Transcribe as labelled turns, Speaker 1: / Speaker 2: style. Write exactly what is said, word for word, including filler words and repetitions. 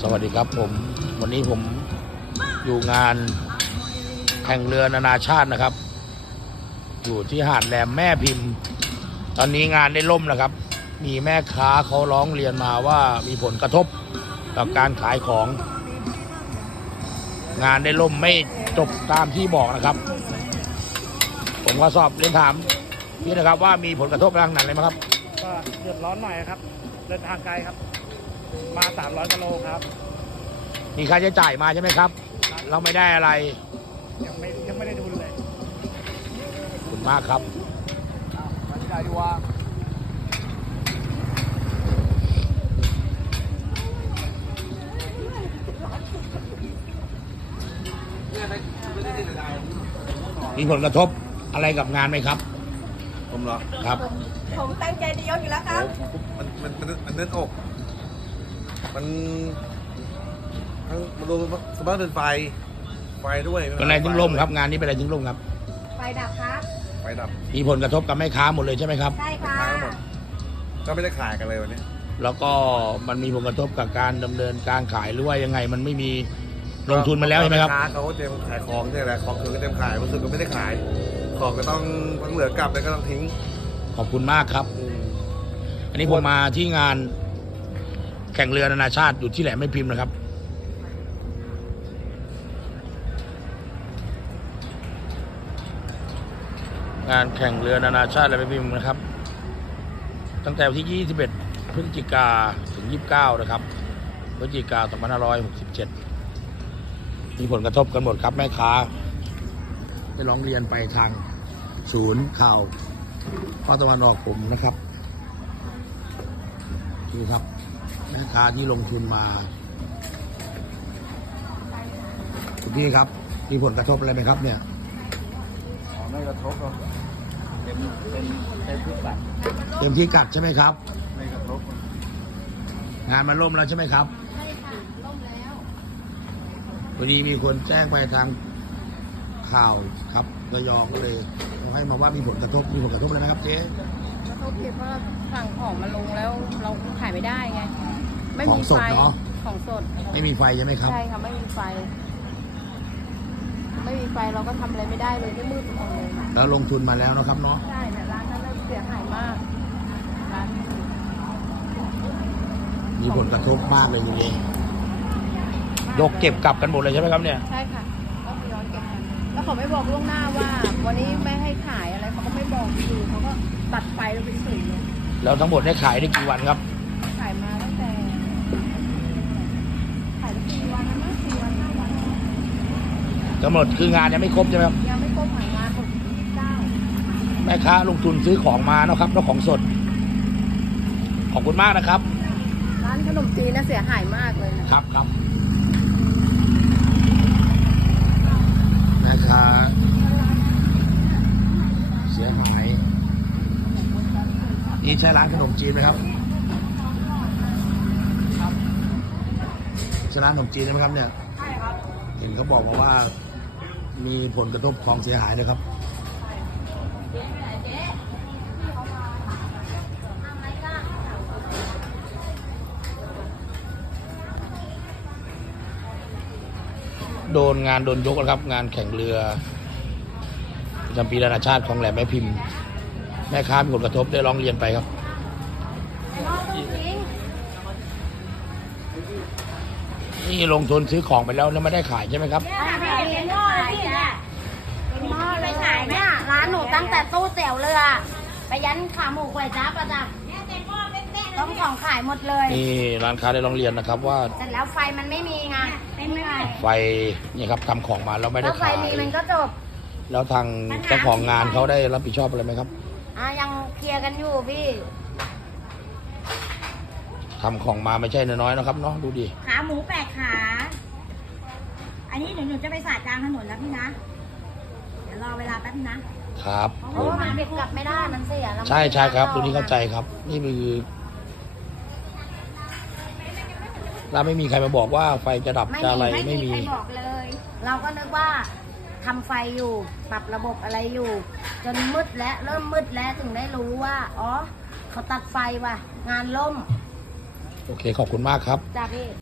Speaker 1: สวัสดีครับผมวันนี้ผมอยู่งานแข่งเรือนานาชาตินะครับอยู่ที่หาดแหลมแม่พิมพ์ตอนนี้งานได้ล่มนะครับมีแม่ค้าเขาร้องเรียนมาว่ามีผลกระทบต่อการขายของงานได้ล่มไม่จบตามที่บอกนะครับผมก็สอบเรียนถามพี่นะครับว่ามีผลกระทบทางไหนไหมครับ
Speaker 2: ก็เดือดร้อนหน่อยครับเดินทางไกลครับมาสามร้อยกิโลครับ
Speaker 1: มีค่าใช้จ่ายมาใช่ไหมครับเราไม่ได้อะไร
Speaker 2: ยังไม่ยังไม่ได้ดูเลย
Speaker 1: ขอบคุณมากครับ
Speaker 2: มาที่ไหนดีวะ
Speaker 1: มีผลกระทบอะไรกับงานไหมครับ
Speaker 3: ผมเหรอ
Speaker 1: ครับ
Speaker 4: ผมตั้งใจจะยกอยู่แล้วครับ
Speaker 3: มันมันมันมันเน้นอกมันทั้งมันดูสภาพเดินไฟไฟด้วย
Speaker 1: เป็นอะไรถึงล่มครับงานนี้เป็นอะไรถึงล่มครับ
Speaker 4: ไฟดับครับ
Speaker 3: ไฟดับ
Speaker 1: มีผลกระทบกับแม่ค้าหมดเลยใช่ไหมครับ
Speaker 4: ใช่ค่ะ
Speaker 3: หมดก็ไม่ได้ขายกันเลยวันนี้
Speaker 1: แล้วก็มันมีผลกระทบกับการดำเนินการขายหรือว่ายังไงมันไม่มีลงทุนมาแล้วใช่ไหมครับ
Speaker 3: เขาเตรียมขายของเนี่ยแหละของคือก็เตรียมขายรู้สึกก็ไม่ได้ขายของก็ต้องต้องเหลือกลับแล้วก็ต้องทิ้ง
Speaker 1: ขอบคุณมากครับอันนี้ผมมาที่งานแข่งเรือนานาชาติอยู่ที่แหลมแม่พิมพ์นะครับงานแข่งเรือนานาชาติแหลมแม่พิมพ์นะครับตั้งแต่วันที่ยี่สิบเอ็ดพฤศจิกาถึงยี่สิบเก้านะครับพฤศจิกาสองพันห้าร้อยหกสิบเจ็ดมีผลกระทบกันหมดครับแม่ค้าได้ร้องเรียนไปทางศูนย์ข่าวภาคตะวันออกผมนะครับนี่ครับแม่ค้าที่ลงทุนมาคุณพี่ครับมีผลกระทบอะไรไหมครับเนี่ย
Speaker 2: ไม่กระทบหรอกเต็มเต็มเต็มที่กัด
Speaker 1: เต็มที่กัดใช่ไหมครับ
Speaker 2: ไม่กระทบ
Speaker 1: งานมันล่มแล้วใช่ไหมครับ
Speaker 4: ใช่ค่ะล่มแล้ว
Speaker 1: พอดีมีคนแจ้งไปทางข่าวครับระยองก็เลยให้มาว่ามีผลกระทบมีผลกระทบอะไรไหมครับเจ๊
Speaker 4: กระทบเพียงเพราะสั่งของมาลงแล้วเราขายไม่ได้ไงไม่
Speaker 1: มีไฟเนาะ
Speaker 4: ของสด
Speaker 1: ไม่มีไฟใช่ไหมครับ
Speaker 4: ใช่ค่ะไม่มีไฟไม่มีไฟเราก็ทำอะไรไม่ได้เลยที่มืดหมดเลย
Speaker 1: แล้วลงทุนมาแล้วนะครับเนาะ
Speaker 4: ใช่แต่ร้านนั้นเสียหายมากร้าน
Speaker 1: มีผลกระทบมากเลยจริงๆยกเก็บกลับกันหมดเลยใช่ไหมครับเนี่ย
Speaker 4: ใช่ค่ะก็ย้อนเก็บกันแล้วเขาไม่บอกล่วงหน้าว่าวันนี้ไม่ให้ขายอะไรเขาก็ไม่บอกอยู่เขาก็ตัดไฟเราเป็นสื่อเลย
Speaker 1: แล้วทั้งหมดได้ขายได้กี่วันครับ
Speaker 4: ขายมาตั้งแต่ขายได้สี่วันนะมั้งสี่วันห้าวัน
Speaker 1: ทั้งหมดคืองานยังไม่ครบใช่ไหมครับ
Speaker 4: ยังไม่ครบหางานหมดเก้า
Speaker 1: แม่ค้าลงทุนซื้อของมานะครับแล้วของสดขอบคุณมากนะครับ
Speaker 4: ร้านขนมจีนน่ะเสียหายมากเลย
Speaker 1: นะครับครับแม่ค้าเสียหายนี่ใช่ร้านขนมจีนไหมครับใช่ร้านขนมจีนไหมครับเนี่ย
Speaker 4: ใช่ครับ
Speaker 1: เห็นเขาบอกมาว่ามีผลกระทบของเสียหายนะครับโดนงานโดนยกนะครับงานแข่งเรือประจำปีนานาชาติของแหลมแม่พิมพ์แม่ค้ามีผลกระทบได้ร้องเรียนไปครับนี่ลงทุนซื้อของไปแล้วแล้วไม่ได้ขายใช่ไหมครับ
Speaker 4: ไม่เป็นหม้อเลยพี่เนี่ยเป็นหม้อเลยขายเนี่ยร้านหนูตั้งแต่ตู้เตี๋ยวเรือไปยันขาหมูก๋วยจั๊บประจำต้องของขายหมดเลย
Speaker 1: นี่ร้านค้าได้ร้องเรียนนะครับว่า
Speaker 4: เสร็จแล้วไฟมันไม่มีไงไม่มี
Speaker 1: ไฟนี่ครับทำของมาแล้วไม่ได้ขาย
Speaker 4: แล้วไฟมีมันก็จบ
Speaker 1: แล้วทางเจ้าของงานเขาได้รับผิดชอบอะไรไหมครับ
Speaker 4: อ่ายังเคลียร์กันอยู่พี่
Speaker 1: ทำของมาไม่ใช่น้อยๆนะครับเนาะดูดิ
Speaker 4: ขาหมูแปดขาอันนี้หนูหนูจะไปสาดกลางถนนแล้วพี่นะเดี๋ยวรอเวลาแป๊บนะครับเพราะว่ามันเด็กกลับไม่ได้มันเสียแล้ว
Speaker 1: ใช่ใช่ครับตรงนี้เข้าใจครับนี่คือเราไม่มีใครมาบอกว่าไฟจะดับจะอะไรไม่มี
Speaker 4: ใครบอกเลย เราก็นึกว่าทำไฟอยู่ปรับระบบอะไรอยู่จนมืดและเริ่มมืดแล้วถึงได้รู้ว่าอ๋อเขาตัดไฟว่ะงานล่ม
Speaker 1: โอเคขอบคุณมากครับ
Speaker 4: จ้าพี่